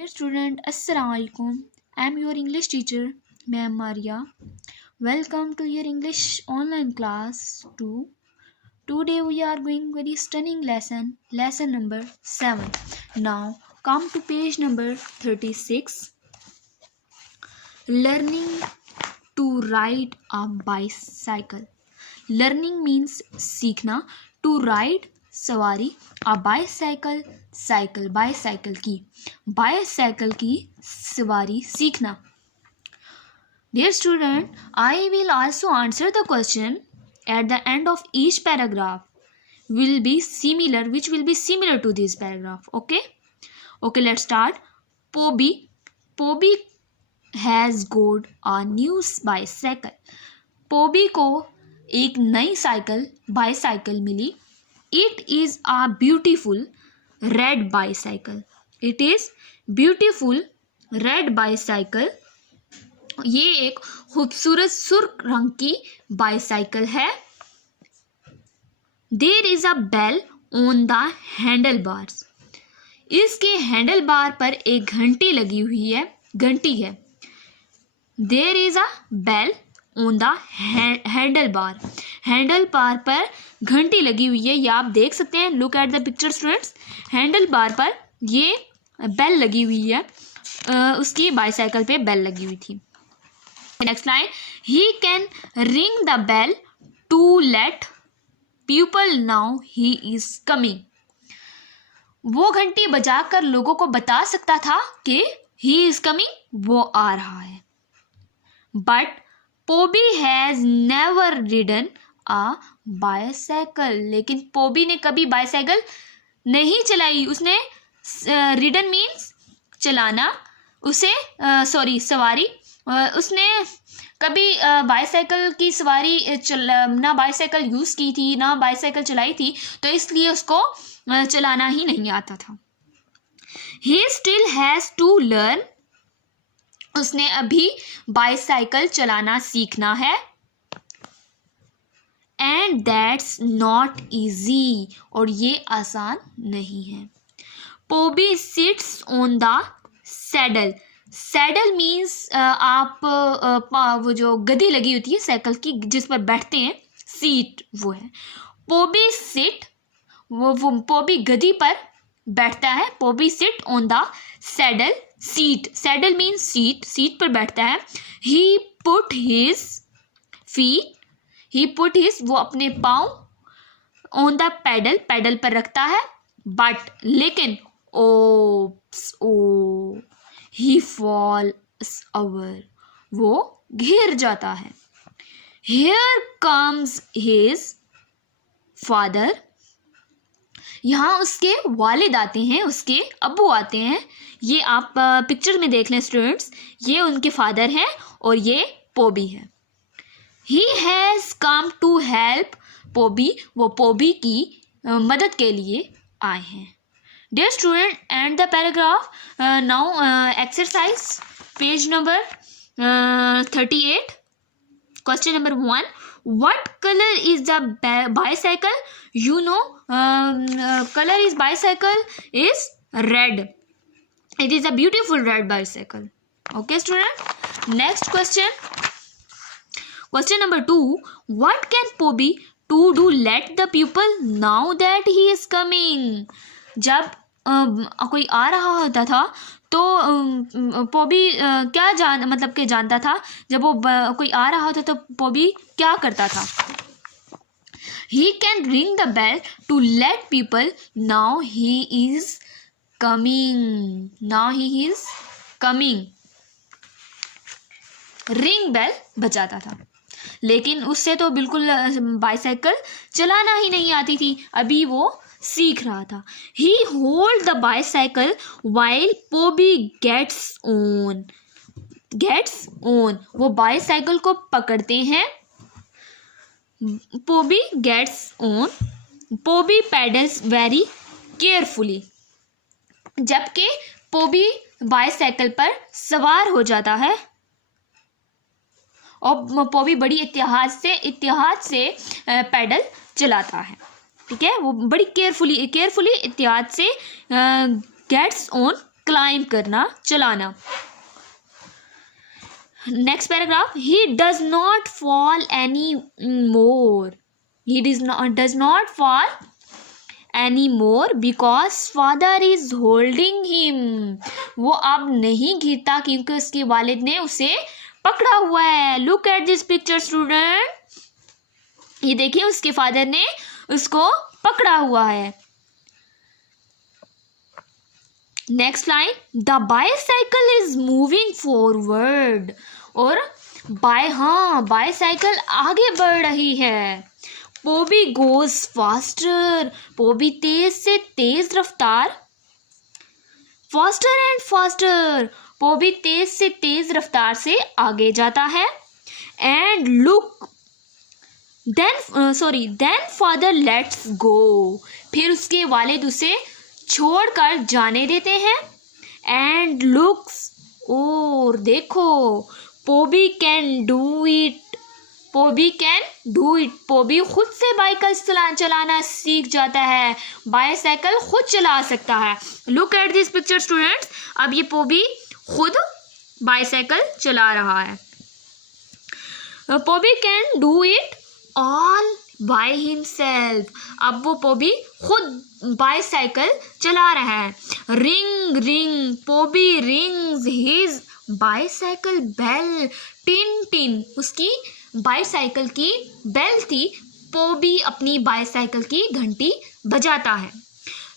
Dear student, Assalamu alaikum. I am your English teacher, Ma'am Maria. Welcome to your English online class 2. Today we are going very stunning lesson number 7. Now come to page number 36. Learning to ride a bicycle. Learning means सीखना, to ride सवारी, a bicycle cycle, bicycle की सवारी सीखना. Dear student, I will also answer the question at the end of each paragraph which will be similar to this paragraph. Okay, let's start. Poby has got a new bicycle. Pobi को एक नई bicycle मिली. It is a beautiful red bicycle. It is beautiful red bicycle. ये एक खूबसूरत सुर्ख रंग की बाईसाइकिल है. There is a bell on the handlebars. इसके हैंडल बार पर एक घंटी लगी हुई है, घंटी है. There is a bell on the handlebar. Handle bar पर घंटी लगी हुई है, ये आप देख सकते हैं. Look at the picture students. Handle bar पर ये बेल लगी हुई है, उसकी बाईसाइकिल पे बेल लगी हुई थी. Next line. He can ring the bell to let people now he is coming. वो घंटी बजाकर लोगों को बता सकता था कि ही इज कमिंग, वो आ रहा है. But Pobby has never ridden a bicycle. लेकिन पोबी ने कभी बाईसाइकिल नहीं चलाई. उसने रिडन मीन्स चलाना, उसे सवारी. उसने कभी बाईसाइकिल की सवारी ना बाईसाइकिल यूज़ की थी, ना बाईसाइकिल चलाई थी, तो इसलिए उसको चलाना ही नहीं आता था. He still has to learn. उसने अभी बाईसाइकिल चलाना सीखना है. And that's not easy. और ये आसान नहीं है. Pobby sits on the saddle. Saddle means आप वो जो गद्दी लगी होती है साइकिल की जिस पर बैठते हैं, सीट वो है. पोबी सिट, वो पोबी गद्दी पर बैठता है. Pobby sit on the saddle. Seat, saddle means seat, seat पर बैठता है. ही पुट हिज, वो अपने पाँव ऑन द पैडल पर रखता है. बट लेकिन ही फॉल्स ओवर, वो गिर जाता है. Here comes his father. यहाँ उसके वालिद आते हैं, उसके अब्बू आते हैं. ये आप पिक्चर में देख लें स्टूडेंट्स, ये उनके फादर हैं और ये पोबी है. He has come to help Pobby. वो पोबी की मदद के लिए आए हैं. Dear student, and the paragraph. Now exercise page number 38. Question number 1. What color is the bicycle? You know, color is bicycle is red. It is a beautiful red bicycle. Okay, student. Next question. Question number 2. What can Poby do let the people know that he is coming? जब कोई आ रहा होता था तो पोबी क्या जानता था. जब वो कोई आ रहा होता तो पोबी क्या करता था. He can ring the bell to let people now he is coming. Ring bell बजाता था, लेकिन उससे तो बिल्कुल बाईसाइकिल चलाना ही नहीं आती थी, अभी वो सीख रहा था. He hold the bicycle while Pobby gets on. वो बाईसाइकिल को पकड़ते हैं. Pobby gets on. Pobby pedals very carefully. जबकि पोबी बाईसाइकिल पर सवार हो जाता है और पोबी बड़ी एहतियात से पैडल चलाता है. ठीक है, वो बड़ी केयरफुली एहतियात से गेट्स ऑन क्लाइंब करना, चलाना। Next paragraph, he does not fall any more, he does not fall any more because father is holding him, वो अब नहीं गिरता क्योंकि उसके वालिद ने उसे पकड़ा हुआ है। Look at this picture student, ये देखिए उसके फादर ने उसको पकड़ा हुआ है। Next line, the bicycle is moving forward, और बाईसाइकिल आगे बढ़ रही है। पोबी गोज फास्टर, पोबी तेज से तेज रफ्तार, फास्टर एंड फास्टर, पोबी तेज से तेज रफ्तार से आगे जाता है। And look then father let's go, फिर उसके वालिद उसे छोड़कर जाने देते हैं। एंड लुक्स, और देखो, Pobby can do it, Pobby can do it, Pobby खुद से बाइसाइकिल चलाना सीख जाता है, बाईसाइकिल खुद चला सकता है। Look at this picture students, अब ये पोबी खुद बाईसाइकिल चला रहा है। Pobby can do it all by himself, अब वो पोबी खुद बाईसाइकिल चला रहा है। Ring ring, Pobby rings his bicycle bell, टिन टिन, उसकी बाईसाइकिल की बेल थी, पोबी अपनी बाईसाइकिल की घंटी बजाता है।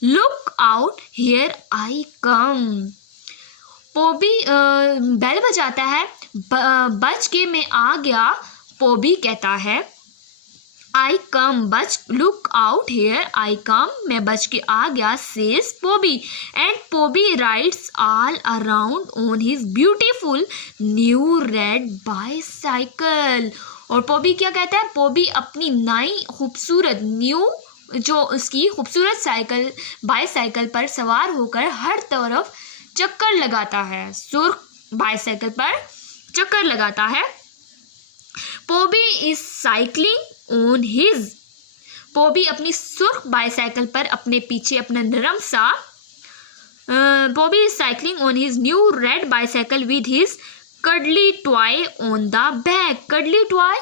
Look out here I come, Pobby bell बजाता है, बच के मैं आ गया, पोबी कहता है आई कम, बच, look out here I come, मैं बच के आ गया, says Pobby. And Pobby rides all around on his beautiful new red bicycle, और पोबी क्या कहता है, पोबी अपनी नई खूबसूरत न्यू, जो उसकी खूबसूरत साइकिल बाईसाइकिल पर सवार होकर हर तरफ चक्कर लगाता है, सुर्ख बाईसाइकिल पर चक्कर लगाता है। Pobby is cycling on his, Pobby अपनी सुर्ख बाईसाइकिल पर अपने पीछे अपना नरम सा, Pobby is cycling on his new red bicycle with his cuddly toy on the back, cuddly toy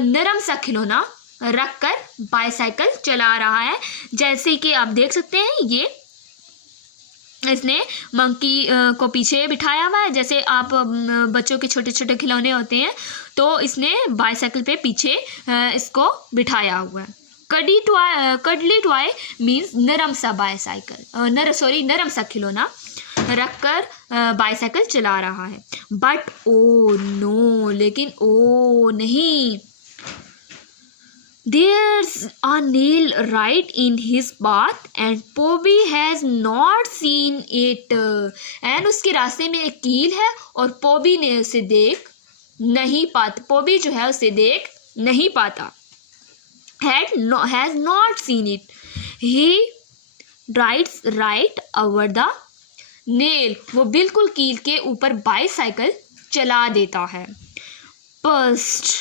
नरम सा खिलौना रखकर बाईसाइकिल चला रहा है। जैसे कि आप देख सकते हैं, ये इसने मंकी को पीछे बिठाया हुआ है, जैसे आप बच्चों के छोटे छोटे खिलौने होते हैं, तो इसने बाईसाइकिल पे पीछे इसको बिठाया हुआ है। कडली टॉय मीन्स नरम सा बाईसाइकिल, नरम सा खिलौना रखकर बाईसाइकिल चला रहा है। बट ओ नो, लेकिन ओ नहीं, there's a nail right in his path and Poby has not seen it, and उसके रास्ते में एक कील है और पोबी ने उसे देख नहीं पाता, पोबी जो है उसे देख नहीं पाता। has not seen it, he rides right over the nail, वो बिल्कुल कील के ऊपर बाईसाइकिल चला देता है। पस्ट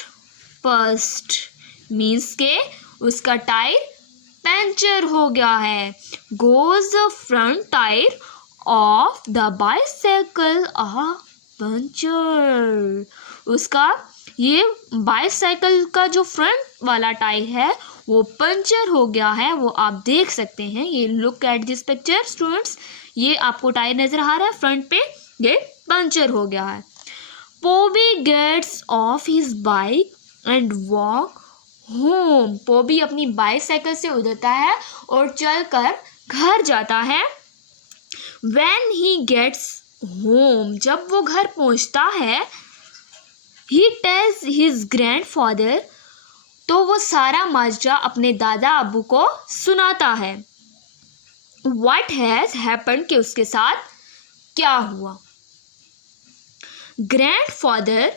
मीन्स के उसका टायर पंचर हो गया है। Goes the front tyre of the bicycle a puncture, उसका ये बाईसाइकिल का जो फ्रंट वाला टायर है वो पंचर हो गया है, वो आप देख सकते हैं। ये look at this picture students, ये आपको टायर नजर आ रहा है फ्रंट पे, ये पंचर हो गया है। Pobby gets off his bike and walk home, Pobby अपनी बाईसाइकिल से उतरता है और चलकर घर जाता है। When he gets home, जब वो घर पहुंचता है, he tells his grandfather, तो वो सारा माजरा अपने दादा अबू को सुनाता है। What has happened, कि उसके साथ क्या हुआ। Grandfather,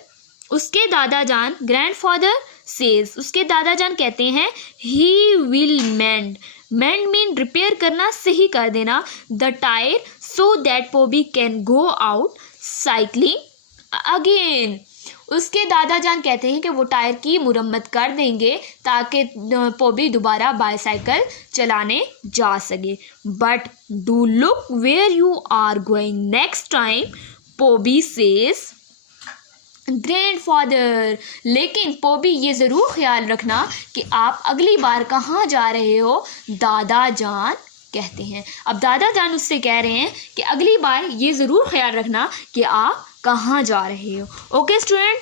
उसके दादा जान, grandfather says, उसके दादा जान कहते हैं, he will mend mean repair करना, सही कर देना, the tire so that Poby can go out cycling again, उसके दादा जान कहते हैं कि वो टायर की मुरम्मत कर देंगे ताकि पॉबी दोबारा बाईसाइकिल चलाने जा सके। But do look where you are going next time, Pobby says grandfather. लेकिन पॉबी ये ज़रूर ख्याल रखना कि आप अगली बार कहाँ जा रहे हो, दादा जान कहते हैं। अब दादा जान उससे कह रहे हैं कि अगली बार ये ज़रूर ख्याल रखना कि आप कहाँ जा रहे हो। Okay student,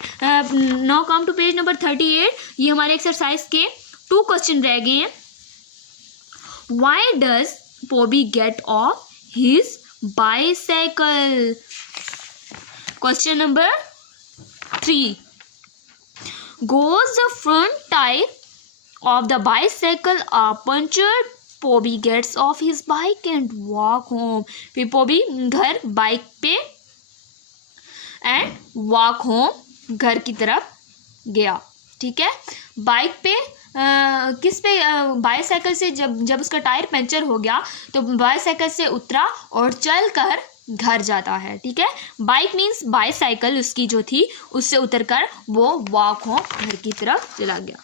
now come to page number 38। ये हमारे एक्सरसाइज के 2 क्वेश्चन रह गए हैं। Why does Pobby get off his bicycle? Question number 3. Goes the front tire of the bicycle are punctured, Bobby gets off his bike and walk home. फिर Bobby घर bike पे and walk home घर की तरफ गया। ठीक है, bike पे किस पे, बाईसाइकिल से जब उसका टायर पंचर हो गया तो बाईसाइकिल से उतरा और चल कर घर जाता है। ठीक है, बाइक मीन्स बाईसाइकिल उसकी जो थी उससे उतरकर वो वॉक होम घर की तरफ चला गया।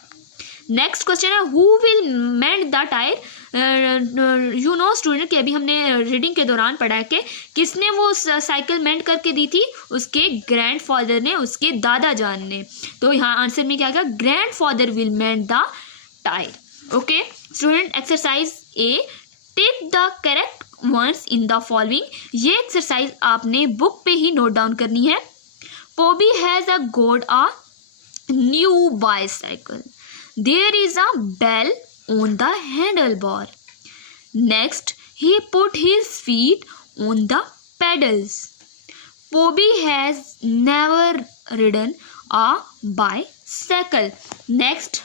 नेक्स्ट क्वेश्चन है who will mend the tyre? You know student कि अभी हमने रीडिंग के दौरान पढ़ा है कि किसने वो साइकिल मेंड करके दी थी, उसके ग्रैंडफादर ने, उसके दादा जान ने। तो यहाँ आंसर में क्या गया, grandfather will mend the tyre. Okay student, exercise A, take the correct words in the following. ये एक्सरसाइज आपने बुक पे ही नोट डाउन करनी है। Pobby has got a new bicycle, there is a bell on the handlebar. Next, he put his feet on the pedals. Bobby has never ridden a bicycle. Next,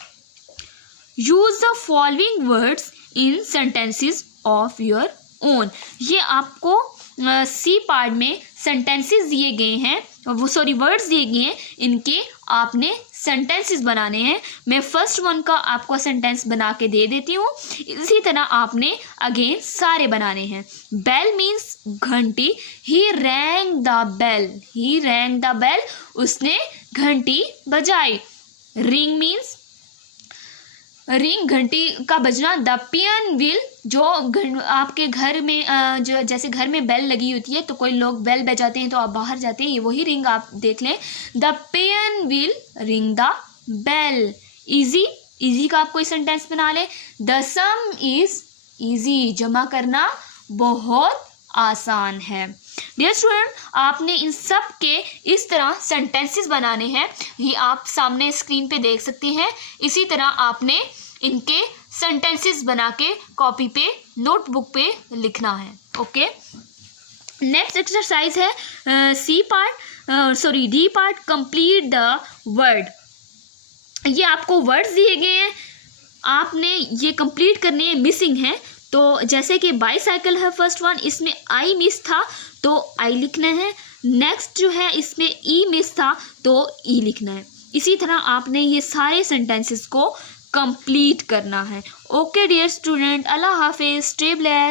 use the following words in sentences of your own. ये आपको C part में sentences दिए गए हैं, वो sorry words दिए गए हैं, इनके आपने सेंटेंसेस बनाने हैं। मैं फर्स्ट वन का आपको सेंटेंस बना के दे देती हूँ, इसी तरह आपने अगेन सारे बनाने हैं। बेल मीन्स घंटी, he rang the bell, he rang the bell, उसने घंटी बजाई। रिंग मीन्स रिंग, घंटी का बजना। द पियन विल, जो आपके घर में जो जैसे घर में बेल लगी होती है तो कोई लोग बेल बजाते हैं तो आप बाहर जाते हैं, ये वही रिंग आप देख लें। The peon will ring the bell. Easy, easy का आप कोई सेंटेंस बना लें। द सम इज इजी, जमा करना बहुत आसान है। डियर स्टूडेंट, आपने इन सब के इस तरह सेंटेंसेस बनाने हैं, ये आप सामने स्क्रीन पे देख सकते हैं। इसी तरह आपने इनके सेंटेंसेस बना के कॉपी पे, नोटबुक पे लिखना है। ओके, नेक्स्ट एक्सरसाइज है C part, sorry D part, complete the word. ये आपको वर्ड्स दिए गए हैं, आपने ये कंप्लीट करने हैं, मिसिंग है। तो जैसे कि बाईसाइकिल है फर्स्ट वन, इसमें आई मिस था तो आई लिखना है। नेक्स्ट जो है इसमें ई मिस था तो ई लिखना है। इसी तरह आपने ये सारे सेंटेंसेस को कंप्लीट करना है। ओके डियर स्टूडेंट, अल्लाह हाफिज, स्टे ब्लेस्ड।